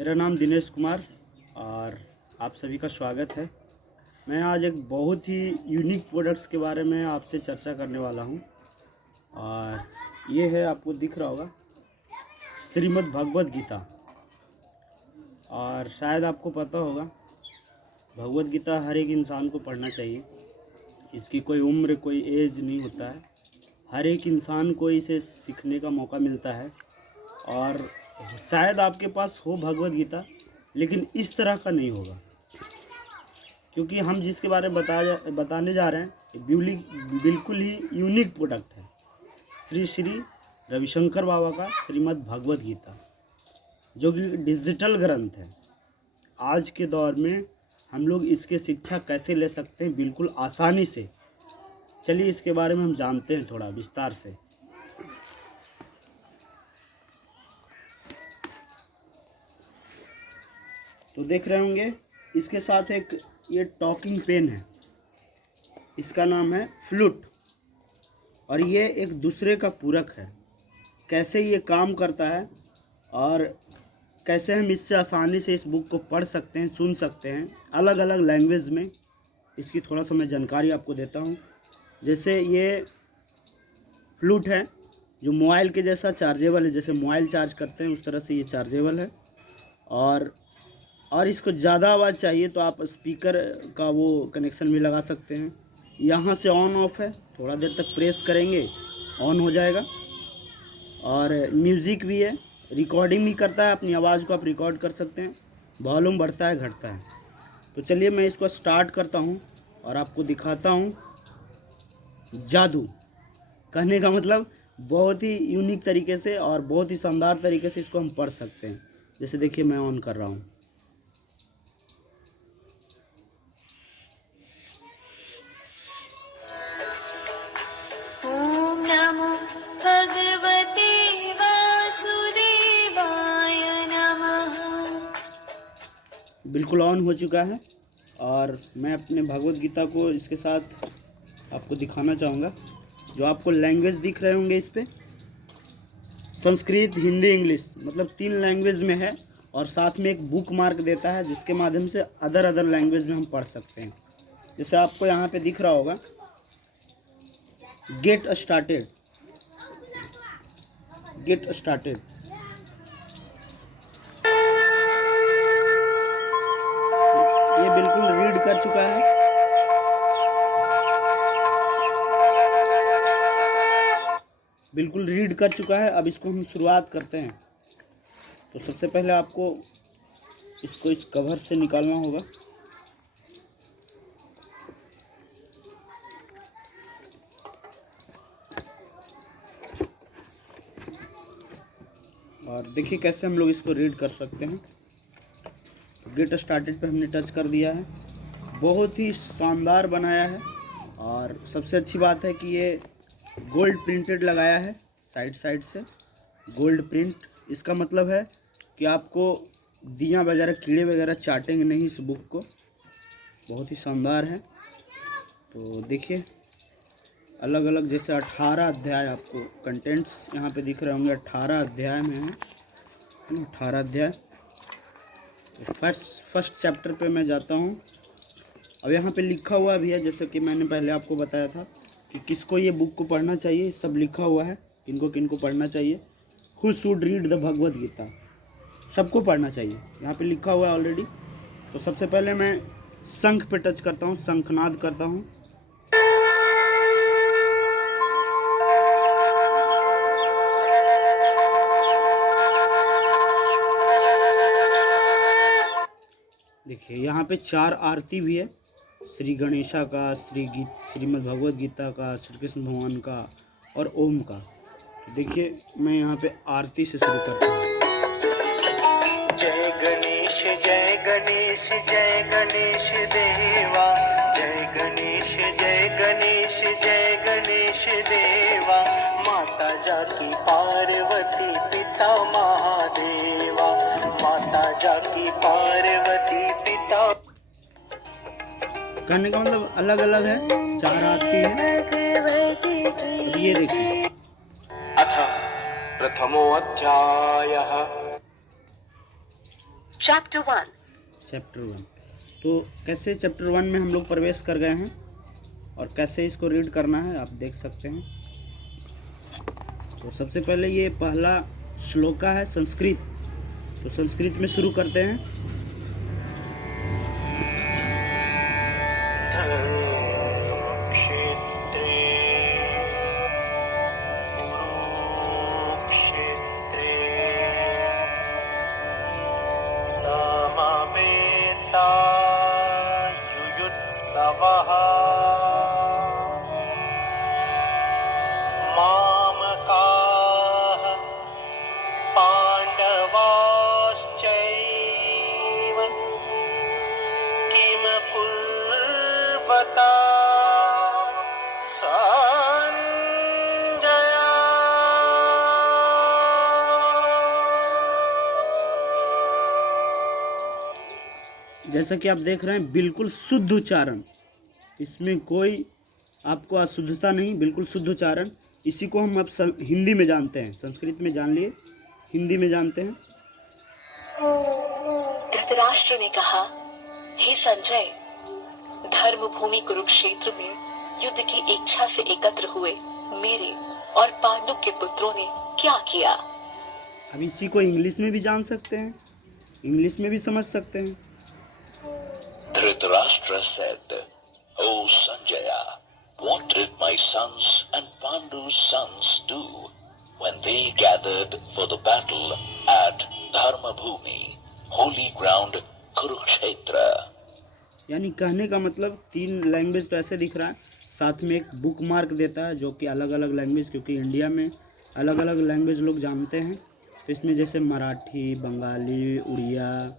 मेरा नाम दिनेश कुमार और आप सभी का स्वागत है। मैं आज एक बहुत ही यूनिक प्रोडक्ट्स के बारे में आपसे चर्चा करने वाला हूं और ये है, आपको दिख रहा होगा, श्रीमद् भगवद गीता। और शायद आपको पता होगा, भगवद गीता हर एक इंसान को पढ़ना चाहिए। इसकी कोई उम्र, कोई एज नहीं होता है। हर एक इंसान को इसे सीखने का मौका मिलता है। और शायद आपके पास हो भगवद गीता, लेकिन इस तरह का नहीं होगा, क्योंकि हम जिसके बारे में बताने जा रहे हैं बिल्कुल ही यूनिक प्रोडक्ट है। श्री श्री रविशंकर बाबा का श्रीमद् भगवद गीता, जो कि डिजिटल ग्रंथ है। आज के दौर में हम लोग इसके शिक्षा कैसे ले सकते हैं बिल्कुल आसानी से। चलिए इसके बारे में हम जानते हैं थोड़ा विस्तार से। तो देख रहे होंगे, इसके साथ एक ये टॉकिंग पेन है। इसका नाम है फ्लूट और ये एक दूसरे का पूरक है। कैसे ये काम करता है और कैसे हम इससे आसानी से इस बुक को पढ़ सकते हैं, सुन सकते हैं अलग अलग लैंग्वेज में, इसकी थोड़ा सा मैं जानकारी आपको देता हूँ। जैसे ये फ्लूट है, जो मोबाइल के जैसा चार्जेबल है। जैसे मोबाइल चार्ज करते हैं उस तरह से ये चार्जेबल है। और इसको ज़्यादा आवाज़ चाहिए तो आप स्पीकर का वो कनेक्शन भी लगा सकते हैं। यहाँ से ऑन ऑफ है, थोड़ा देर तक प्रेस करेंगे ऑन हो जाएगा। और म्यूज़िक भी है, रिकॉर्डिंग भी करता है, अपनी आवाज़ को आप रिकॉर्ड कर सकते हैं। वॉल्यूम बढ़ता है, घटता है। तो चलिए मैं इसको स्टार्ट करता हूँ और आपको दिखाता हूँ जादू। कहने का मतलब बहुत ही यूनिक तरीके से और बहुत ही शानदार तरीके से इसको हम पढ़ सकते हैं। जैसे देखिए मैं ऑन कर रहा हूँ। ओम नमो भगवते वासुदेवाय नमः। बिल्कुल ऑन हो चुका है और मैं अपने भगवद गीता को इसके साथ आपको दिखाना चाहूँगा। जो आपको लैंग्वेज दिख रहे होंगे इस पर, संस्कृत, हिंदी, इंग्लिश, मतलब 3 लैंग्वेज में है। और साथ में एक बुक मार्क देता है जिसके माध्यम से अदर लैंग्वेज में हम पढ़ सकते हैं। जैसे आपको यहाँ पे दिख रहा होगा, गेट स्टार्टेड। ये बिल्कुल रीड कर चुका है। अब इसको हम शुरुआत करते हैं। तो सबसे पहले आपको इसको इस कवर से निकालना होगा। और देखिए कैसे हम लोग इसको रीड कर सकते हैं। गेट स्टार्टेड पे हमने टच कर दिया है। बहुत ही शानदार बनाया है। और सबसे अच्छी बात है कि ये गोल्ड प्रिंटेड लगाया है, साइड से गोल्ड प्रिंट। इसका मतलब है कि आपको दियाँ वगैरह, कीड़े वगैरह चाटेंगे नहीं इस बुक को। बहुत ही शानदार है। तो देखिए अलग अलग, जैसे 18 अध्याय आपको कंटेंट्स यहाँ पे दिख रहे होंगे। 18 अध्याय में है 18 अध्याय। तो फर्स्ट चैप्टर पे मैं जाता हूँ। अब यहाँ पे लिखा हुआ भी है, जैसे कि मैंने पहले आपको बताया था कि किसको ये बुक को पढ़ना चाहिए। सब लिखा हुआ है किनको पढ़ना चाहिए। Who should read the Bhagavad Gita, सबको पढ़ना चाहिए, यहाँ पे लिखा हुआ है ऑलरेडी। तो सबसे पहले मैं शंख पे टच करता हूँ, शंखनाद करता हूँ। देखिए यहाँ पे 4 आरती भी है, श्री गणेशा का, श्रीमद् भगवद गीता का, श्री कृष्ण भगवान का और ओम का। तो देखिए मैं यहाँ पे आरती से शुरू करता हूँ। जय गणेश जय गणेश जय गणेश देवा, जय गणेश जय गणेश जय गणेश देवा। माता जाकी पार्वती पिता महादेवा, माता जाकी पार्वती पिता। कहने का मतलब अलग अलग है, 4 आरती है। अब ये देखिए, अथ प्रथमो अध्यायः। Chapter 1. चैप्टर 1। तो कैसे चैप्टर 1 में हम लोग प्रवेश कर गए हैं और कैसे इसको रीड करना है आप देख सकते हैं। तो सबसे पहले ये पहला श्लोका है संस्कृत, तो संस्कृत में शुरू करते हैं। धर्मक्षेत्रे कुरुक्षेत्रे समवेतायुयुत्सवः मामकाः पाण्डवाश्चैव किम कुर्वता संजय। जैसा कि आप देख रहे हैं बिल्कुल शुद्ध उच्चारण, इसमें कोई आपको अशुद्धता नहीं, बिल्कुल शुद्ध उच्चारण। इसी को हम अब हिंदी में जानते हैं, संस्कृत में जान लिए, हिंदी में जानते हैं। धृतराष्ट्र ने कहा, हे संजय, धर्म भूमि कुरुक्षेत्र में युद्ध की इच्छा से एकत्र हुए मेरे और पांडु के पुत्रों ने क्या किया? अब इसी को इंग्लिश में भी जान सकते हैं, इंग्लिश में भी समझ सकते हैं। Dhritarashtra said, O Sanjaya, what did my sons and Pandu's sons do when they gathered for the battle at Dharmabhumi, holy ground Kurukshetra? यानी कहने का मतलब 3 लैंग्वेज तो ऐसे दिख रहा है, साथ में एक बुक मार्क देता है जो कि अलग अलग लैंग्वेज, क्योंकि इंडिया में अलग अलग लैंग्वेज लोग जानते हैं। तो इसमें जैसे मराठी, बंगाली, उड़िया,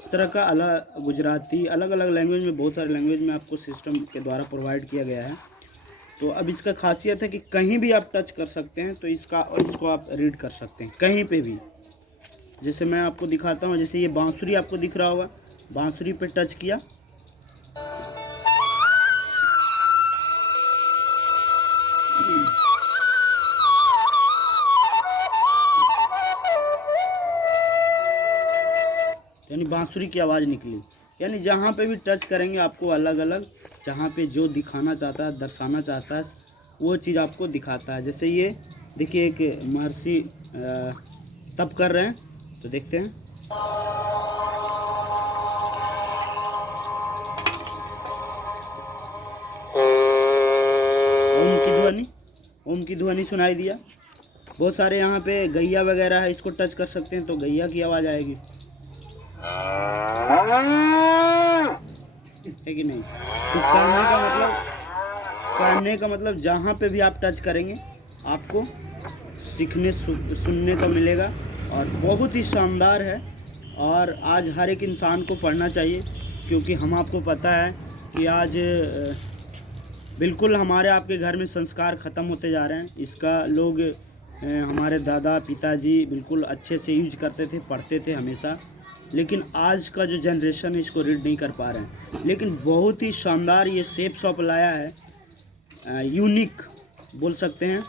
इस तरह का अलग, गुजराती, अलग अलग लैंग्वेज में, बहुत सारे लैंग्वेज में आपको सिस्टम के द्वारा प्रोवाइड किया गया है। तो अब इसका खासियत है कि कहीं भी आप टच कर सकते हैं, तो इसको आप रीड कर सकते हैं कहीं पे भी। जैसे मैं आपको दिखाता हूँ, जैसे ये बांसुरी आपको दिख रहा होगा, बांसुरी पे टच किया, यानी बांसुरी की आवाज़ निकली। यानी जहाँ पे भी टच करेंगे आपको अलग अलग, जहाँ पे जो दिखाना चाहता है, दर्शाना चाहता है, वो चीज़ आपको दिखाता है। जैसे ये देखिए, एक महर्षि तप कर रहे हैं, तो देखते हैं। ओम की ध्वनि सुनाई दिया। बहुत सारे यहाँ पे गैया वगैरह है, इसको टच कर सकते हैं तो गैया की आवाज़ आएगी, है कि नहीं? तो कहने का मतलब जहाँ पे भी आप टच करेंगे आपको सीखने सुनने को मिलेगा, और बहुत ही शानदार है। और आज हर एक इंसान को पढ़ना चाहिए, क्योंकि हम आपको पता है कि आज बिल्कुल हमारे आपके घर में संस्कार ख़त्म होते जा रहे हैं। इसका लोग हमारे दादा पिताजी बिल्कुल अच्छे से यूज करते थे, पढ़ते थे हमेशा, लेकिन आज का जो जनरेशन है इसको रीड नहीं कर पा रहे हैं। लेकिन बहुत ही शानदार ये सेप शॉप लाया है, यूनिक बोल सकते हैं,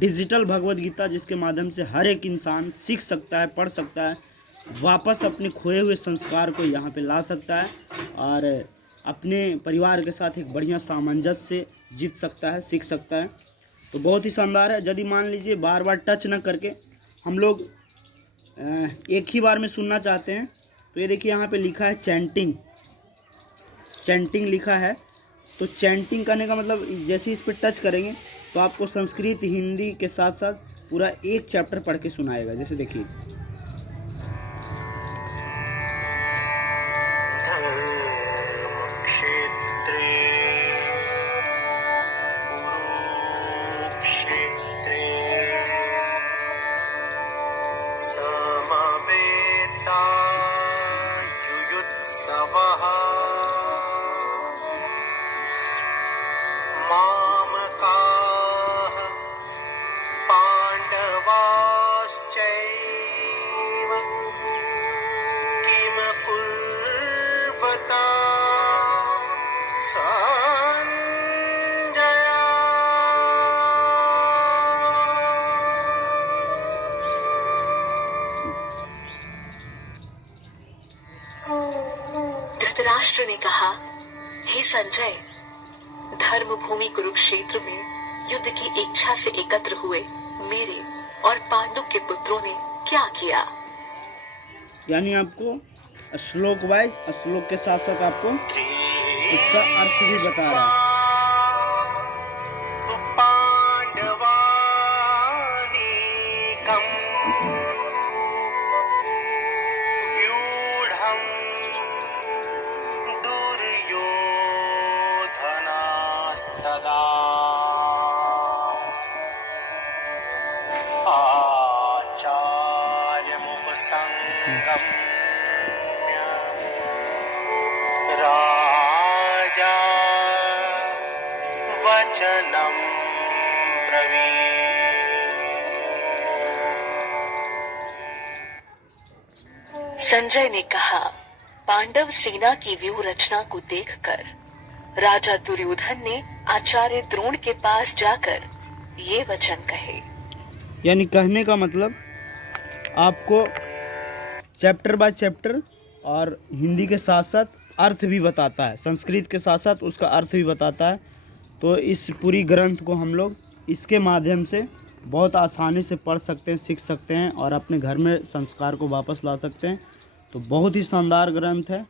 डिजिटल भगवद गीता, जिसके माध्यम से हर एक इंसान सीख सकता है, पढ़ सकता है, वापस अपने खोए हुए संस्कार को यहाँ पे ला सकता है और अपने परिवार के साथ एक बढ़िया सामंजस्य से जीत सकता है, सीख सकता है। तो बहुत ही शानदार है। यदि मान लीजिए बार बार टच ना करके हम लोग एक ही बार में सुनना चाहते हैं, तो ये देखिए यहाँ पे लिखा है चैंटिंग, चैंटिंग लिखा है। तो चैंटिंग करने का मतलब जैसे इस पर टच करेंगे तो आपको संस्कृत हिंदी के साथ साथ पूरा एक चैप्टर पढ़ के सुनाएगा। जैसे देखिए, धर्मक्षेत्रे कुरुक्षेत्रे समवेतायुयुत्सवः मामकाः पाण्डवाश्चैव किम कुर्वता संजय। धृतराष्ट्र ने कहा, हे संजय, धर्म भूमि कुरुक्षेत्र में युद्ध की इच्छा से एकत्र हुए मेरे और पांडु के पुत्रों ने क्या किया? यानी आपको श्लोक वाइज, श्लोक के साथ साथ आपको इसका अर्थ भी बता रहा है। राजा वचनम ब्रवीत्। संजय ने कहा, पांडव सेना की व्यूह रचना को देखकर राजा दुर्योधन ने आचार्य द्रोण के पास जाकर ये वचन कहे। यानी कहने का मतलब आपको चैप्टर बाय चैप्टर और हिंदी के साथ साथ अर्थ भी बताता है, संस्कृत के साथ साथ उसका अर्थ भी बताता है। तो इस पूरी ग्रंथ को हम लोग इसके माध्यम से बहुत आसानी से पढ़ सकते हैं, सीख सकते हैं और अपने घर में संस्कार को वापस ला सकते हैं। तो बहुत ही शानदार ग्रंथ है।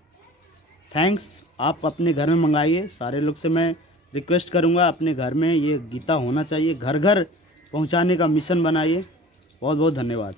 थैंक्स। आप अपने घर में मंगाइए। सारे लोग से मैं रिक्वेस्ट करूँगा, अपने घर में ये गीता होना चाहिए, घर घर पहुँचाने का मिशन बनाइए। बहुत बहुत धन्यवाद।